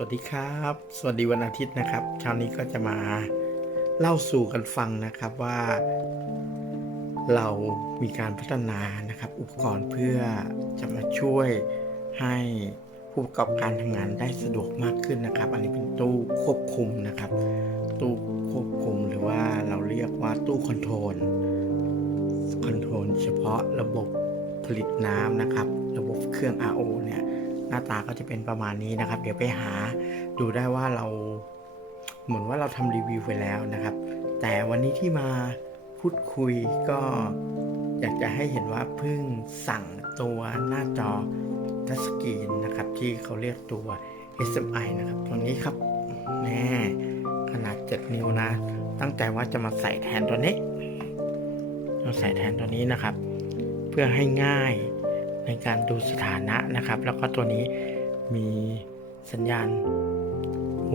วัสดีครับ สวัสดีวันอาทิตย์นะครับ เช้านี้ก็จะมาเล่าสู่กันฟังนะครับว่า เรามีการพัฒนานะครับ อุปกรณ์เพื่อจะมาช่วยให้ผู้ประกอบการทำงานได้สะดวกมากขึ้นนะครับ อันนี้เป็นตู้ควบคุมนะครับ ตู้ควบคุมหรือว่าเราเรียกว่าตู้คอนโทรลคอนโทรลเฉพาะระบบผลิตน้ำนะครับ ระบบเครื่อง RO เนี่ย หน้าตาก็จะเป็นประมาณนี้นะครับ เดี๋ยวไปหาดูได้ว่าเราเหมือนว่าเราทำรีวิวไปแล้วนะครับ แต่วันนี้ที่มาพูดคุยก็อยากจะให้เห็นว่าเพิ่งสั่งตัวหน้าจอทัชสกรีนนะครับ ที่เขาเรียกตัว SMI นะครับตัวนี้ครับแน่ขนาด 7 นิ้วนะ ตั้งใจว่าจะมาใส่แทนตัวนี้มาใส่แทนตัวนี้นะครับ เพื่อให้ง่าย ในการดูสถานะนะครับ แล้วก็ตัวนี้มีสัญญาณ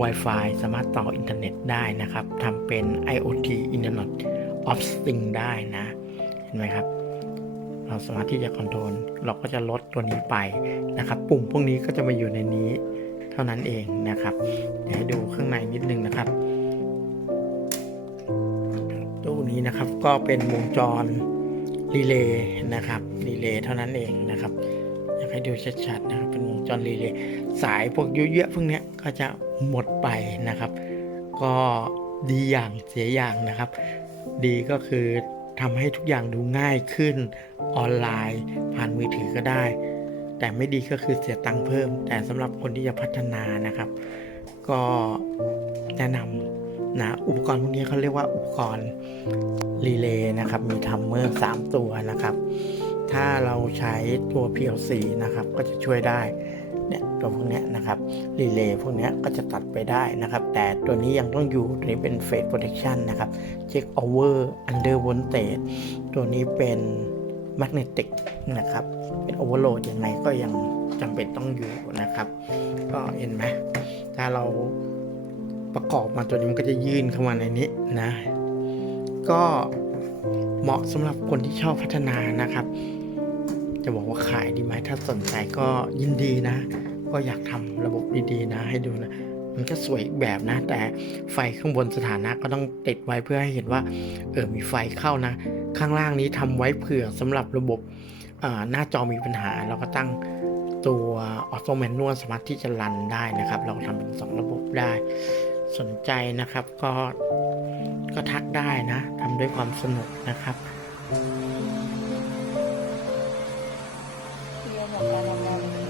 Wi-Fi สามารถต่ออินเทอร์เน็ตได้นะครับทำเป็น IoT Internet of Things ได้นะ เห็นไหมครับ เราสามารถที่จะคอนโทรล เราก็จะลดตัวนี้ไปนะครับ ปุ่มพวกนี้ก็จะมาอยู่ในนี้เท่านั้นเองนะครับ เดี๋ยวให้ดูข้างในนิดนึงนะครับ ตู้นี้นะครับก็เป็นวงจร รีเลย์นะครับรีเลย์เท่านั้นเองนะครับอยากให้ดูชัดๆนะครับเป็นวงจรรีเลย์สายพวกเยุ่ยๆพวกเนี้ยก็จะหมดไปนะครับ ก็ดีอย่างเสียอย่างนะครับ ดีก็คือทำให้ทุกอย่างดูง่ายขึ้นออนไลน์ ผ่านมือถือก็ได้ แต่ไม่ดีก็คือเสียตังค์เพิ่ม แต่สำหรับคนที่จะพัฒนานะครับ ก็แนะนำ นะอุปกรณ์พวกนี้เขาเรียกว่าอุปกรณ์รีเลย์นะครับ มีทัมเมอร์ 3 ตัวนะครับ ถ้าเราใช้ตัว PLC นะครับ ก็จะช่วยได้เนี่ยตัวพวกนี้นะครับรีเลย์พวกนี้ก็จะตัดไปได้นะครับ แต่ตัวนี้ยังต้องอยู่ตัวนี้เป็น Phase Protection นะครับ Check Over Under Voltage ตัวนี้เป็น Magnetic นะครับ เป็น Overload ยังไงก็ยังจำเป็นต้องอยู่นะครับ ก็เห็นไหมถ้าเรา ประกอบมาตัวนี้มันก็จะยื่นเข้ามาในนี้นะ ก็เหมาะสำหรับคนที่ชอบพัฒนานะครับ จะบอกว่าขายดีไหมถ้าสนใจก็ยินดีนะ ก็อยากทำระบบดีๆนะ ให้ดูนะมันก็สวยอีกแบบนะ แต่ไฟข้างบนสถานะก็ต้องติดไว้เพื่อให้เห็นว่า เออมีไฟเข้านะ ข้างล่างนี้ทำไว้เผื่อสำหรับระบบหน้าจอมีปัญหา เราก็ตั้งตัวออโตแมนนวลสามารถที่จะรันได้นะครับ เราทำเป็นสองระบบได้ สนใจนะครับก็ก็ทักได้นะทำด้วยความสนุกนะครับเรียนของการทำงาน